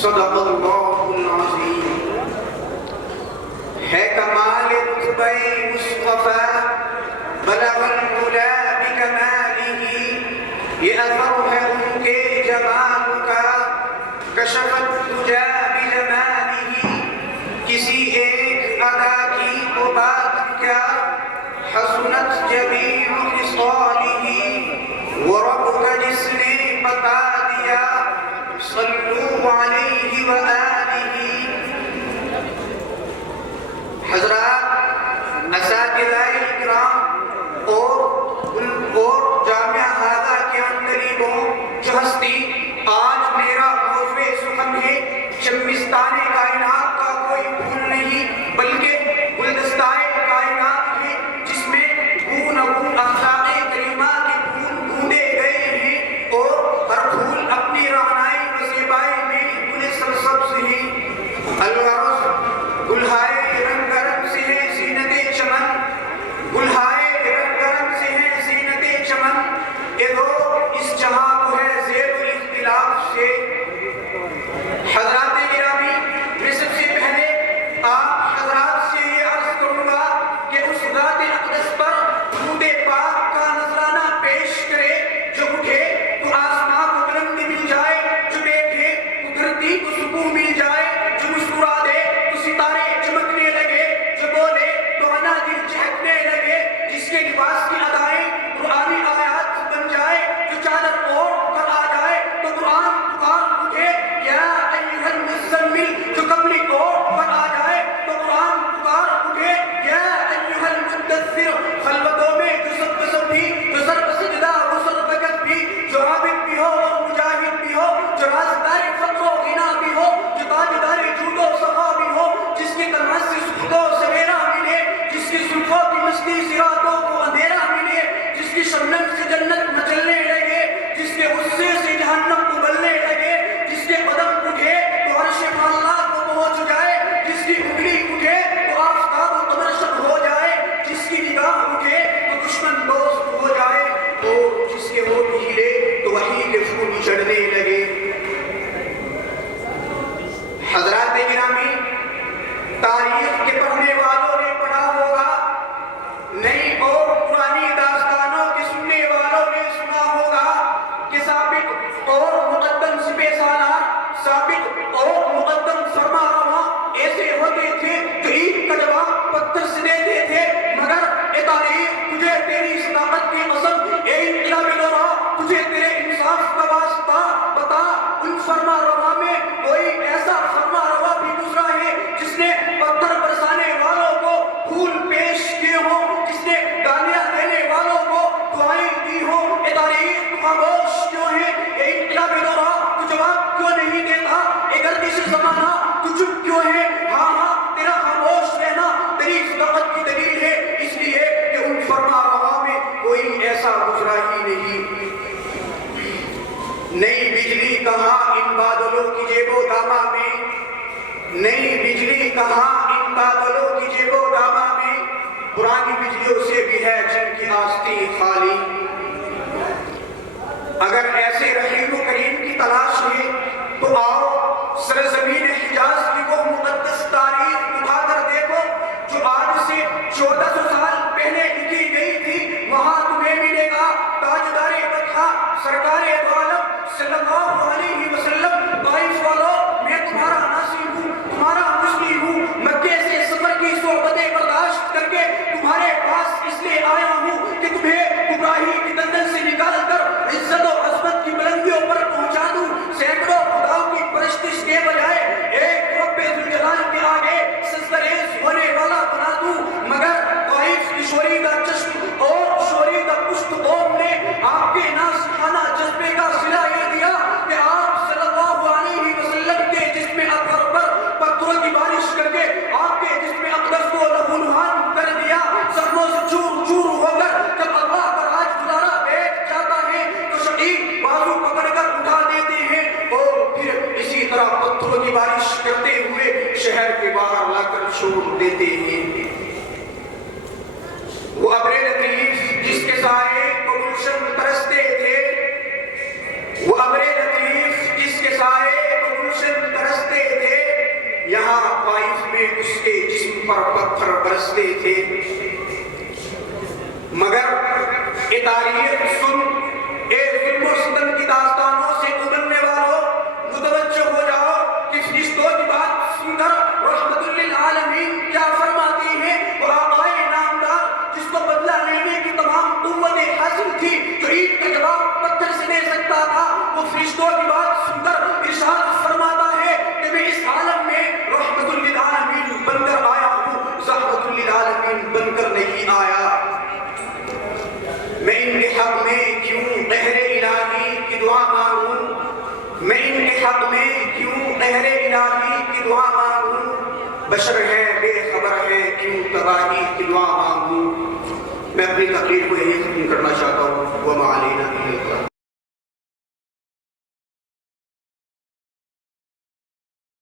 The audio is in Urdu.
صدق اللہ العظیم۔ ہے کمال رتبہ مصطفیٰ بلغ العلا بکمالہ، یہ اثر ہے ان کے جمال کا کشف الدجا بجمالہ۔ کسی ایک ادا کی وہ بات کیا حسنت جمیع خصالہ، وہ رب کا جس نے بتا دیا صلو علیہ وآلہ۔ حضرات، اساتذہ اکرام اور جامعہ ہادہ کے طالبوں، جو ہستی آج میرا موضوع سخن ہے، شمستان کائنات کا کوئی پھول نہیں بلکہ گلدستہ کائنات ہے، جس میں گون اخلاق کریمہ کے پھول ڈھونڈے گئے ہیں، اور ہر پھول اپنی رعنائی و زیبائی میں گل سرسبز ہیں۔ الغرض گلہائے رنگ رنگ سے ہے زینت چمن، گلہائے رنگ رنگ سے ہے زینت چمن، اے دو اس جہاں کو ہے زیب الاختلاف سے۔ حضرات گرامی، میں سب سے پہلے آپ حضرات سے یہ عرض کروں گا کہ اس ذات اقدس پر درود پاک کا نذرانہ پیش کرے، جو اٹھے تو آسمان کو بلندی مل جائے، جو بیٹھے تو دھرتی کو سکون مل جائے، جو مسکرا دے تو ستارے چمکنے لگے، جو بولے تو انادل چہکنے لگے، جس کے لباس کی ادائیں قرآنی آیات بن جائے، جو چادر اوڑھ کر آ جائے تو قرآن پکار اٹھے یا ایھا المزمل، جو کملی اوڑھ کر آ جائے تو قرآن پکار اٹھے یا ایھا المدثر، خلوتوں میں جو سب قسم بھی، جو سر سجدہ وہ سر بکت بھی، جو عابد بھی ہو اور مجاہد بھی ہو، جو رازدار فقر و غنا بھی ہو، جو تاجدار جود و صفا بھی ہو، جس کی طلعت سے صبح کو سویرا ملے، جس کی زلفوں کی مستی سے راتوں کو اندھیرا ملے، جس کی شبنم سے جنت مچلنے لگے، جس کے غصے سے جہنم ابلنے لگے، جس کے قدم اٹھے تو عرش اللہ کو پہنچ جائے، جس کی انگلی اٹھے تو آفتاب و قمر شب ہو جائے، جس کی نگاہ اٹھے تو دشمن دوست ہو جائے، اور جس کے ہونٹ ہلے تو وحی کے پھول چڑھنے لگے۔ حضرات گرامی، تاریخ کے پڑھنے والوں نے پڑھا ہوگا، نئی اور پرانی داستانوں کے سننے والوں نے سنا ہوگا کہ سابق اور مقدم سپہ سالار، سابق اور مقدم فرما رواں ایسے ہوتے تھے جو عید کا جواب پتھر سے دیتے تھے، مگر اے تاریخ تجھے تیری صداقت کی قسم، اے انقلاب دورہ تجھے تیرے انصاف کا واسطہ، بتا ان فرما رواں میں کوئی ایسا فرما رواں بھی گزرا ہے جس نے پتھر برسانے والوں کو پھول پیش کیے ہوں، جس نے گالیاں دینے والوں کو دعائیں دی ہوں؟ اے تاریخ تو خاموش کیوں ہے؟ اے انقلاب دورہ تو جواب کیوں نہیں دیتا؟ اے گردش زمانہ تو چپ کیوں ہے؟ ہاں ہاں، تیرا خاموش رہنا تیری صداقت کی دلیل ہے، اس لیے کہ ان فرما رواں میں کوئی ایسا گزرا ہی نہیں۔ نئی بجلی کہاں ان بادلوں کی جیب و دامہ میں، نئی بجلی کہاں ان بادلوں کی جیب و دامہ میں، پرانی بجلیوں سے بھی ہے جن کی آستین خالی۔ اگر ایسے رحیم و کریم کی تلاش ہے تو آؤ سرزمین حجاز کی وہ مقدس تاریخ اٹھا کر دیکھو جو آج سے 1400 سال پہلے لکھی گئی تھی۔ وہاں تمہیں ملے گا تاجدار فتح سرکار دو عالم صلی اللہ علیہ وسلم، طائف والوں میں تمہارا ناصر ہوں، تمہارا مسلم ہوں، مکے سے سفر کی صحبتیں برداشت کر کے تمہارے پاس اس لیے آیا ہوں کہ تمہیں گمراہی کی دلدل سے نکال کر عزت و عظمت کی بلندیوں پر پہنچا دوں، سینکڑوں خداؤں کی پرستش کے بجائے ایک رب ذوالجلال کے آگے سجدریز ہونے والا بنا دوں۔ مگر طائف کی شوریدہ چشم اور شوریدہ پشت قوم نے آپ کے ناصحانہ جذبے کا صلہ یہ دیا کہ آپ صلی اللہ علیہ وسلم کے جسم اطہر پر پتھروں کی بارش کر کے آپ کے جسم اقدس کو لہولہان کر دیا۔ سرموں سے چور چور ہو کر جب اللہ کا راج گزارا بیٹھ جاتا ہے تو شقیق بازو پکڑ کر اٹھا دیتے ہیں، اور پھر اسی طرح پتھروں کی بارش کرتے ہوئے شہر کے باہر لا کر چھوڑ دیتے ہیں۔ وہ ابر لطیف جس کے سائے کو گلشن ترستے تھے، وہ ابر لطیف جس کے سائے کو گلشن ترستے یہاں طائف میں اس کے جسم پر پتھر برستے تھے، مگر اے تاریخ سن، اے ظلم و ستم کی داستانوں سے ابھرنے والوں، متوجہ ہو جاؤ کہ فرشتوں کی بات سن کر رحمت للعالمین کیا فرماتی ہیں۔ اور آقائے نامدار جس کو بدلہ لینے کی تمام قوتیں حاصل تھی، جو عید کا جواب پتھر سے دے سکتا تھا، وہ فرشتوں کی بات سن کر ارشاد فرماتا ہے کہ میں اس عالم میں رحمت للعالمین بن کر آیا ہوں، زحمت للعالمین بن کر نہیں آیا۔ میں ان کے حق میں کیوں قہر الہی کی دعا مانگوں، میں ان کے حق میں کیوں قہر الہی کی دعا مانگوں، بشر ہے بے خبر ہے کیوں تباہی کی دعا مانگوں۔ میں اپنی تقریر کو یہی ختم کرنا چاہتا ہوں۔